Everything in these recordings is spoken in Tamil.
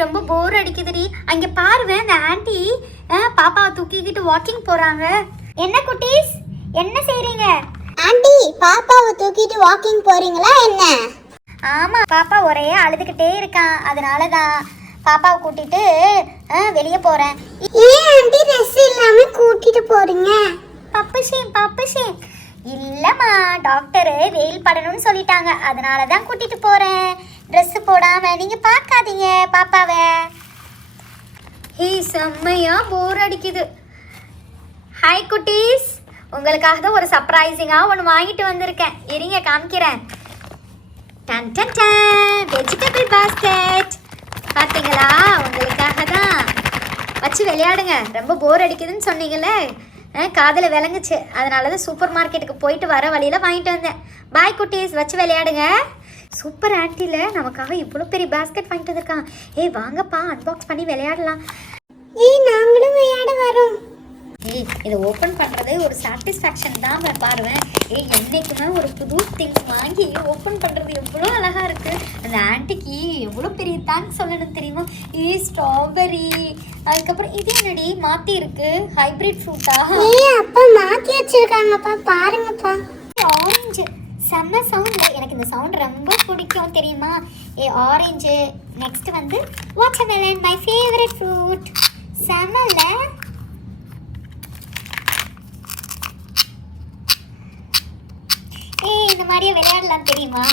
ரொம்ப போர் அடிக்குதுடி. அங்க பாருவேன் அந்த ஆன்ட்டி பாப்பாவை தூக்கிக்கிட்டு வாக்கிங் போறாங்க. என்ன குட்டீஸ், என்ன செய்றீங்க? ஆண்டி, பாப்பாவை தூக்கிட்டு வாக்கிங் போறீங்களா என்ன? ஆமா, பாப்பா ஒரே அழுதுகிட்டே இருக்கான். அதனாலதான் பாப்பாவை கூட்டிட்டு வெளியே போறேன். ஏன் ஆண்டி ட்ரெஸ் இல்லாம கூட்டிட்டு போறீங்க? பப்புஷே இல்லம்மா, டாக்டர் வெயில் படணும்னு சொல்லிட்டாங்க. அதனாலதான் கூட்டிட்டு போறேன். ட்ரெஸ் போடாம நீங்க பார்க்காதீங்க பாப்பாவை. ஹே, செம்மையா போர் அடிக்குது. ஹாய் குட்டீஸ், உங்களுக்காக தான் ஒரு சர்ப்ரைசிங்காக ஒன்று வாங்கிட்டு வந்திருக்கேன். இருங்க காமிக்கிறேன். Done done done, vegetable basket. பார்த்தீங்களா, உங்களுக்காக தான். வச்சு விளையாடுங்க. ரொம்ப போர் அடிக்குதுன்னு சொன்னீங்களே, காதில் விளங்குச்சு. அதனால தான் சூப்பர் மார்க்கெட்டுக்கு போயிட்டு வர வழியில் வாங்கிட்டு வந்தேன். பாய் குட்டீஸ், வச்சு விளையாடுங்க. சூப்பர் ஆன்ட்டியில் நமக்காக இவ்வளோ பெரிய பாஸ்கெட் வாங்கிட்டு வந்திருக்கான். ஏய் வாங்கப்பா, அன்பாக்ஸ் பண்ணி விளையாடலாம். நாங்களும் விளையாட வரோம். இதை ஓப்பன் பண்ணுறது ஒரு சாட்டிஸ்ஃபேக்ஷன் தான் பாருவேன். என்னைக்குமே ஒரு புது திங்ஸ் வாங்கி ஓப்பன் பண்ணுறது எவ்வளோ அழகாக இருக்குது. அந்த ஆன்ட்டிக்கு எவ்வளோ பெரிய தேங்க்ஸ் சொல்லணும் தெரியுமா? ஸ்ட்ராபெரி, அதுக்கப்புறம் இது என்னடி மாற்றி இருக்கு, ஹைப்ரிட் ஃப்ரூட்டா? அப்பா மாற்றி வச்சிருக்காங்கப்பா, பாருங்கப்பா. ஆரஞ்சு, செம்ம சவுண்ட். எனக்கு இந்த சவுண்ட் ரொம்ப பிடிக்கும் தெரியுமா? ஆரஞ்சு. நெக்ஸ்ட் வந்து வாட்டர்மெலன், மை ஃபேவரட் ஃப்ரூட். செம்மல்ல. இந்த மாதிரியே விளையாடலாம் தெரியுமா?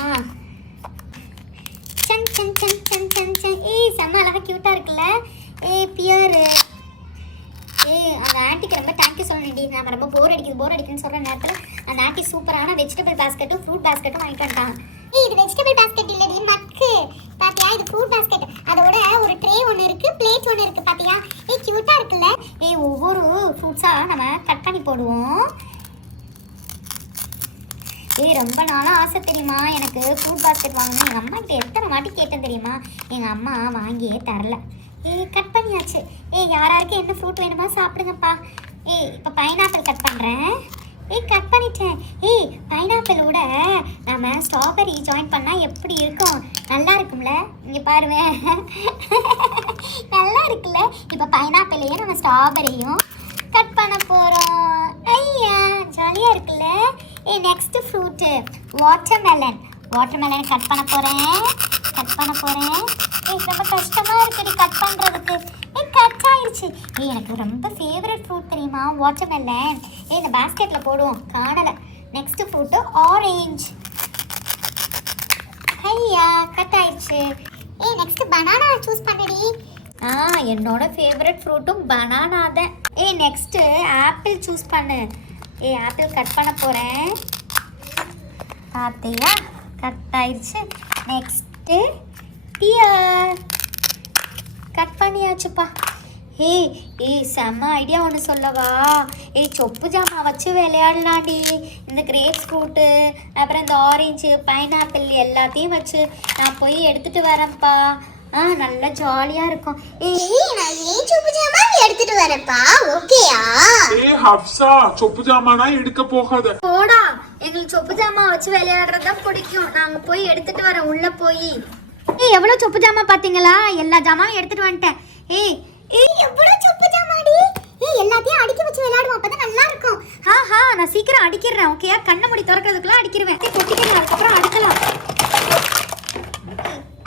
Sun sun sun sun sun sun. செம்ம அழகாக க்யூட்டாக இருக்குல்ல. பியரு. அந்த ஆன்ட்டிக்கு ரொம்ப தேங்க்யூ சொல்லணும்டி. நம்ம ரொம்ப போர் அடிக்குதுன்னு சொல்கிற நேரத்தில் அந்த ஆன்ட்டி சூப்பரான வெஜிடபிள் பாஸ்கெட்டும் ஃப்ரூட் பாஸ்கெட்டும் வாங்கிட்டு வந்துட்டாங்க. இது வெஜிடபிள் பாஸ்கெட் இல்லடி, மக்கு. பாத்தியா, இது ஃப்ரூட் பாஸ்கெட். அதோட ஒரு ட்ரே ஒன்று இருக்கு, பிளேட் ஒன்று இருக்கு. பாத்தியா, க்யூட்டா இருக்குல்ல. ஒவ்வொரு ஃப்ரூட்ஸாக நம்ம கட் பண்ணி போடுவோம். ரொம்ப நாளாக ஆசை தெரியுமா எனக்கு ஃப்ரூட் பாஸ்கெட் வாங்கணும். எங்கள் அம்மா கிட்ட எத்தனை வாட்டி கேட்டேன் தெரியுமா? எங்கள் அம்மா வாங்கியே தரல. கட் பண்ணியாச்சு. யாராருக்கு என்ன ஃப்ரூட் வேணுமா சாப்பிடுங்கப்பா. இப்போ பைனாப்பிள் கட் பண்ணுறேன். கட் பண்ணிட்டேன். பைனாப்பிளோட நம்ம ஸ்ட்ராபெரி ஜாயின் பண்ணால் எப்படி இருக்கும்? நல்லா இருக்கும்ல? இங்கே பாருவேன், நல்லா இருக்குல்ல. இப்போ பைனாப்பிளையும் நம்ம ஸ்ட்ராபெரியும் கட் பண்ண போகிறோம். ஐயா, ஜாலியாக இருக்குல்ல. நெக்ஸ்ட் ஃப்ரூட்டு வாட்டர்மெலன் கட் பண்ண போகிறேன். ரொம்ப கஷ்டமாக இருக்குடி கட் பண்ணுறதுக்கு. கட் ஆயிடுச்சு. எனக்கு ரொம்ப ஃபேவரட் ஃப்ரூட் தெரியுமா வாட்டர்மெலன். இந்த பாஸ்கெட்டில் போடுவோம், காணலை. Next fruit orange. ஐயா, கட் ஆயிடுச்சு. நெக்ஸ்ட் பனானா சூஸ் பண்ணடி. என்னோட ஃபேவரட் ஃப்ரூட்டும் பனானா தான். நெக்ஸ்ட்டு ஆப்பிள் சூஸ் பண்ணு. ஆப்பிள் கட் பண்ண போகிறேன். பார்த்தியா, கட் ஆயிடுச்சு. நெக்ஸ்ட்டு பியர் கட் பண்ணியாச்சுப்பா. செம்ம ஐடியா ஒன்று சொல்லவா? சொப்பு ஜாமான் வச்சு விளையாடலாண்டி. இந்த கிரேப்ஸ் ஃப்ரூட்டு, அப்புறம் இந்த ஆரஞ்சு, பைனாப்பிள் எல்லாத்தையும் வச்சு நான் போய் எடுத்துகிட்டு வரேன்ப்பா. நல்லா ஜாலியா இருக்கும். நான் சொப்பு ஜாமான் எடுத்துட்டு வரேன்ப்பா. ஓகேயா? ஹப்சா, சொப்பு ஜாமானா எடுக்க போகாத. போடா, எங்களுக்கு சொப்பு ஜாமான் வச்சு விளையாடுறதா பிடிக்கும். நாங்க போய் எடுத்துட்டு வரேன் உள்ள போய். எவ்வளவு சொப்பு ஜாமான் பாத்தீங்களா? எல்லா ஜாமானும் எடுத்துட்டு வந்துட்டேன். எவ்வளவு சொப்பு ஜாமாடி. எல்லாத்தையும் அடுக்கி வச்சு விளையாடுவோம், அப்பதான் நல்லா இருக்கும். நான் சீக்கிரம் அடிக்கிறேன். ஓகேயா? கண்ணை மூடி திறக்கிறதுக்குள்ள அடிக்கிறேன். கொட்டிக்கிறேன், அதுக்கப்புறம் அடுக்கலாம்.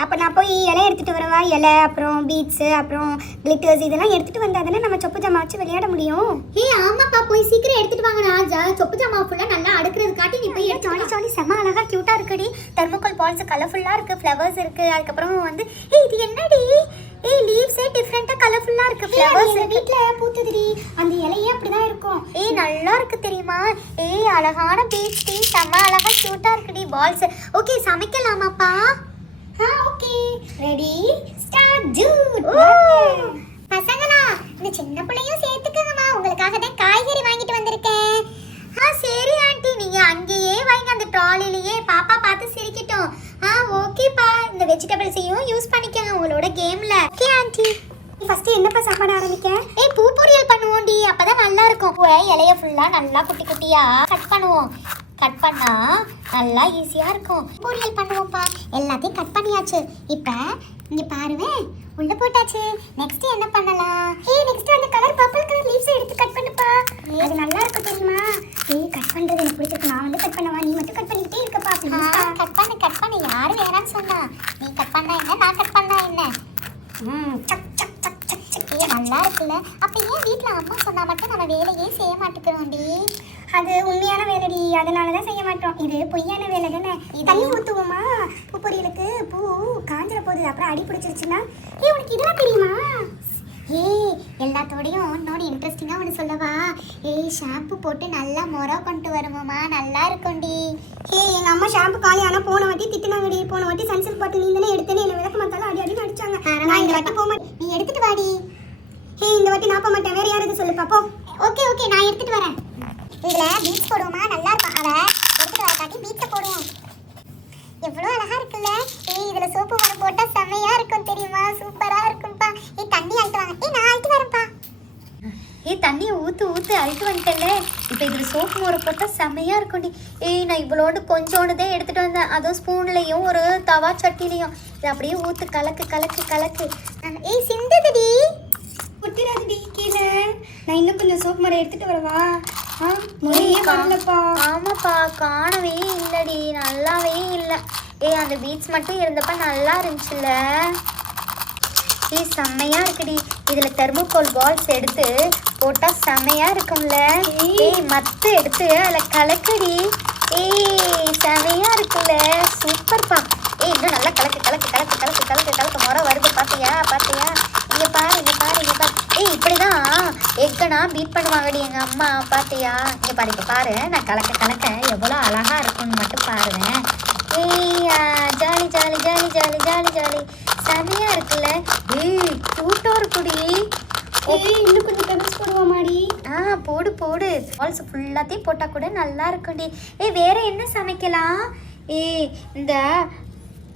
அப்போ நான் போய் இலை எடுத்துகிட்டு வரவா? இலை, அப்புறம் பீட்ஸு, அப்புறம் கிளிட்டர்ஸ் இதெல்லாம் எடுத்துகிட்டு வந்தால் தானே நம்ம சொப்பு ஜாமான் வச்சு விளையாட முடியும். ஆமாப்பா, போய் சீக்கிரம் எடுத்துகிட்டு வாங்க. சொப்பு ஜாமான் ஃபுல்லாக நல்லா அடுக்கிறதுக்காட்டி நீ போய் ஜாலி செம்ம அழகாக க்யூட்டாக இருக்குடி. தெர்மோகால் பால்ஸ் கலர்ஃபுல்லாக இருக்குது, ஃப்ளவர்ஸ் இருக்குது. அதுக்கப்புறம் வந்து இது என்னடி? லீவ்ஸே டிஃப்ரெண்ட்டாக கலர்ஃபுல்லாக இருக்குது. ஃப்ளவர்ஸ் வீட்டில் பூத்துதுடி. அந்த இலையே அப்படி தான் இருக்கும். நல்லா இருக்கு தெரியுமா? அழகான பீச் டீ, செம்ம அழகாக க்யூட்டாக இருக்குடி. பால்ஸ். ஓகே, சமைக்கலாமாப்பா? Okay, ready start dude. பசங்களா, இந்த சின்ன பிள்ளையும் சேர்த்துக்கங்கம்மா. உங்களுக்காக தான் காய்கறி வாங்கிட்டு வந்திருக்கேன். சரி ஆண்டி, நீங்க அங்கேயே வைங்க, அந்த ட்ராலிலேயே. பாப்பா பார்த்து சிரிக்கட்டும். ஓகேப்பா, இந்த வெஜிடபிள்ஸையும் யூஸ் பண்ணிக்கோங்க உங்களோட கேம்ல. Okay aunty. ஃபர்ஸ்ட் என்னப்பா சாப்பாடு ஆரம்பிக்க? பூ பொரியல் பண்ணுவோம்டி, அப்பதான் நல்லா இருக்கும். இலைய ஃபுல்லா நல்லா குட்டி குட்டியா கட் பண்ணுவோம். கட் பண்ணா நல்லா ஈஸியா இருக்கும். பொரியல் பண்ணுவோம்ப்பா. எல்லாத்தையும் கட் பண்ணியாச்சு. இப்போ இங்க பாருவேன், உள்ள போட்டாச்சு. நெக்ஸ்ட் என்ன பண்ணலாம்? நெக்ஸ்ட் அந்த கலர் பர்பிள் கலர் லீவ்ஸ் எடுத்து கட் பண்ணுப்பா. அது நல்லா இருக்கும் தெரியுமா? கட் பண்றது எனக்கு பிடிச்சிருக்கு. நான் வந்து கட் பண்ணவா? நீ மட்டும் கட் பண்ணிக்கிட்டே இருக்கப்பா. கட் பண்ணு யாரு வேணாம்னு சொன்னா? நீ கட் பண்ணா என்ன, நான் கட் பண்ணா என்ன? சக் சக் சக் சக் சக். நல்லா இருக்குல்ல. அப்ப ஏன் வீட்ல அம்மா சொன்னா மட்டும் நம்ம வேலையே செய்ய மாட்டேங்கிறோம்டி? அது உண்மையான வேலைடி, அதனாலதான் செய்ய மாட்டோம். இது பொய்யான வேலை தானே. தண்ணி ஊத்துவோமா பூ பொரியலுக்கு? பூ காஞ்சிர போகுது, அப்புறம் அடி பிடிச்சிருச்சுன்னா. உனக்கு இதெல்லாம் தெரியுமா? எல்லாத்தோடையும் இன்னொரு இன்ட்ரெஸ்டிங்கா ஒன்று சொல்லவா? ஷாம்பு போட்டு நல்லா மொரா பண்ணிட்டு வருவோமா, நல்லா இருக்கும்டி. எங்க அம்மா ஷாம்பு காலி ஆனா போன வாட்டி திட்டினாங்கடி. போன வாட்டி சன்சில்க் பாட்டு நீ தானே எடுத்தேன்னு என்ன விளக்க மாத்தாலும் அடி அடி அடிச்சாங்க. நான் இந்த வாட்டி போக மாட்டேன். நீ எடுத்துட்டு வாடி. இந்த வாட்டி நான் போக மாட்டேன். வேற யாருக்கு சொல்லு பாப்போ. ஓகே நான் எடுத்துட்டு வரேன். இதுல பீட்ஸ் போடுவோமா, நல்லா இருக்கும். அவ எடுத்துட்டு வர காட்டி பீட்ஸை போடுவோம். எவ்வளோ அழகா இருக்குல்ல. இதுல சோப்பு மரம் போட்டா செமையா இருக்கும் தெரியுமா? சூப்பரா இருக்கும்பா. தண்ணி அழுத்து வாங்க. நான் அழுத்து வரேன்ப்பா. தண்ணியை ஊற்று அழுத்து வந்துட்டேன்ல. இப்போ இதில் சோப்பு மோரை போட்டால் செம்மையாக இருக்கும்டி. நான் இவ்வளோண்டு கொஞ்சோண்டு தான் எடுத்துகிட்டு வந்தேன். அதுவும் ஸ்பூன்லேயும் ஒரு தவா சட்டிலையும். இதை அப்படியே ஊற்று, கலக்கு. சிந்ததுடி. குட்டிராதுடி கீழே. நான் இன்னும் கொஞ்சம் சோப்பு மரம் எடுத்துட்டு வரவா? ஆமாப்பா, காணவே இல்லடி, நல்லாவே இல்லை. அந்த பீட்ஸ் மட்டும் இருந்தப்ப நல்லா இருந்துச்சுல்ல. செம்மையா இருக்குடி. இதுல தெர்மோகோல் பால்ஸ் எடுத்து போட்டா செம்மையா இருக்கும்ல. மத்து எடுத்து அதில் கலக்குடி. செம்மையா இருக்குல்ல, சூப்பர்ப்பா. இன்னும் நல்லா கலக்கு முறை வருது. பாத்தியா? இங்க பாரு. இப்படிதான் எக்கனா பீட் பண்ணுவாங்கடி எங்க அம்மா. பாத்தியா? இங்க பாரு நான் கலக்க எவ்வளோ அழகா இருக்கும்னு மட்டும் பாருவேன். ஜாலி செமையா இருக்குல்ல. கியூட்டா இருக்குடி. இன்னும் கொஞ்சம் பெருசு போடுவோமாடி? போடு பால்ஸ் ஃபுல்லாத்தையும் போட்டா கூட நல்லா இருக்கும்டி. வேற என்ன சமைக்கலாம்? இந்த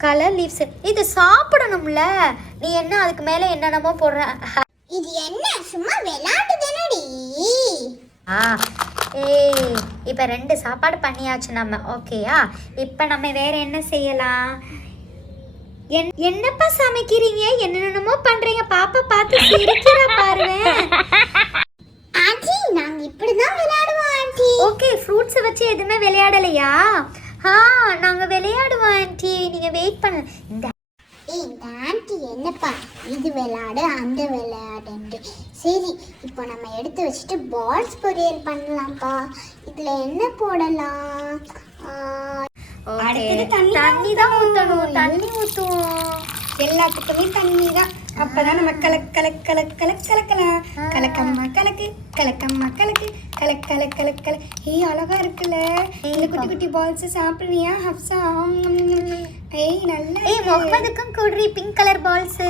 கலர் லீவ்ஸ் இது சாப்பிடணும்ல. நீ என்ன அதுக்கு மேல என்னென்னமோ போடுற? இது என்ன சும்மா விளையாடுதானடி? இப்போ 2 சாப்பாடு பண்ணியாச்சு நம்ம. ஓகேயா? இப்போ நம்ம வேற என்ன செய்யலாம்? என்னப்பா சமைக்கிறீங்க? என்னென்னமோ பண்றீங்க. பாப்பா பார்த்து சிரிக்கிறா பாருங்க. ஆண்டி நாங்க இப்படிதான் விளையாடுவோம் ஆண்டி. ஓகே, ஃப்ரூட்ஸை வச்சு எதுவுமே விளையாடலையா? நாங்க விளையாடுவோம் ஆண்டி, நீங்க வெயிட் பண்ணு. இந்த ஆண்டி என்னப்பா இது விளையாடு அந்த விளையாடு. சரி, இப்போ நம்ம எடுத்து வச்சுட்டு பால்ஸ் பொரியல் பண்ணலாம்ப்பா. இதுல என்ன போடலாம்? தண்ணி தான் ஊற்றணும். தண்ணி ஊற்றுவோம். எல்லாத்துக்குமே தண்ணி தான். அப்பதான் நம்ம கலக்கலாம். கலக்கு. அழகா இருக்குல்ல. இந்த குட்டி பால்ஸ் சாப்பிடுவியா ஹப்சா? நல்லா. முகமதுக்கும் குடுறி பிங்க் கலர் பால்ஸ்.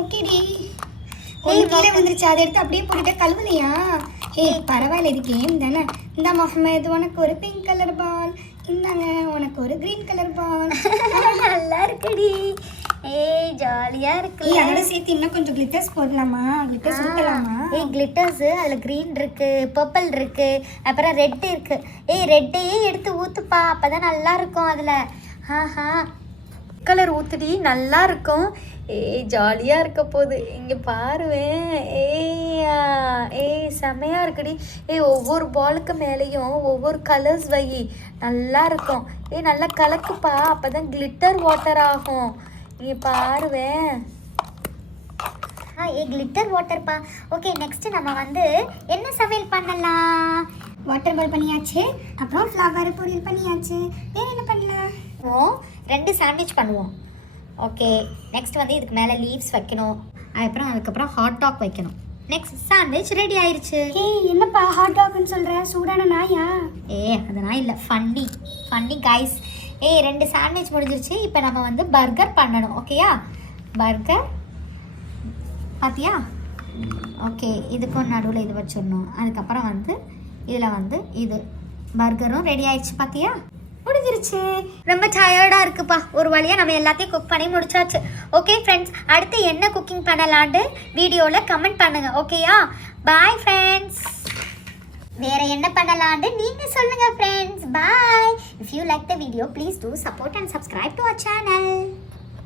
ஓகேடி. கீழே வந்துருச்சு, அதை எடுத்து அப்படியே போட்டுட்டு கழுவலையா? பரவாயில்ல, இது கேம் தானே. இந்த முகமது உனக்கு ஒரு பிங்க் கலர் பால், இந்தாங்க உனக்கு ஒரு கிரீன் கலர் பால். நல்லா இருக்குடி. ஜாலியா இருக்கு. அதோட சேர்த்து இன்னும் கொஞ்சம் கிளிட்டர்ஸ் போடலாமா? கிளிட்டர்ஸ் ஊத்தலாமா? கிளிட்டர்ஸ் அதுல கிரீன் இருக்கு, பர்பிள் இருக்கு, அப்புறம் ரெட் இருக்கு. ரெட்டையே எடுத்து ஊத்துப்பா, அப்பதான் நல்லா இருக்கும். அதுல கலர் ஊத்துடி, நல்லா இருக்கும். ஜாலியா இருக்க போகுது. இங்க பாருவேன். செமையா இருக்குடி. ஒவ்வொரு பாலுக்கு மேலேயும் ஒவ்வொரு கலர்ஸ் வை, நல்லா இருக்கும். நல்லா கலக்குப்பா, அப்பதான் கிளிட்டர் வாட்டர் ஆகும். இங்க பாருவேன். கிளிட்டர் வாட்டர்ப்பா. ஓகே, நெக்ஸ்ட் நம்ம வந்து என்ன சமையல் பண்ணலாம்? வாட்டர் பால் பண்ணியாச்சு, அப்புறம் ஃப்ளவர் பொரியல் பண்ணியாச்சு. வேற என்ன பண்ணலாம்? 2 சாண்ட்விச் பண்ணுவோம். ஓகே, நெக்ஸ்ட் வந்து இதுக்கு மேலே லீவ்ஸ் வைக்கணும். அதுக்கப்புறம் ஹாட் டாக் வைக்கணும். நெக்ஸ்ட் சாண்ட்விச் ரெடி ஆயிடுச்சு. என்னப்பா ஹாட் டாக்னு சொல்ற? சூடான நாயா? அதெல்லாம் இல்லை, ஃபன்னி கைஸ். 2 சாண்ட்விச் முடிஞ்சிருச்சு. இப்போ நம்ம வந்து பர்கர் பண்ணணும். ஓகேயா? பர்கர் பார்த்தியா? ஓகே, இதுக்கும் நடுவில் இது வச்சிடணும். அதுக்கப்புறம் வந்து இதில் வந்து இது பர்கரும் ரெடி ஆயிடுச்சு. பார்த்தியா? முடிஞ்சிருச்சு. ரொம்ப டயர்டாக இருக்குப்பா. ஒரு வழியாக நம்ம எல்லாத்தையும் குக் பண்ணி முடிச்சாச்சு. ஓகே ஃப்ரெண்ட்ஸ், அடுத்து என்ன குக்கிங் பண்ணலான்ட்டு வீடியோவில் கமெண்ட் பண்ணுங்கள். ஓகேயா? Bye friends. வேற என்ன பண்ணலாம்னு நீங்க சொல்லுங்க friends. Bye. If you like the video, please do support and subscribe to our channel.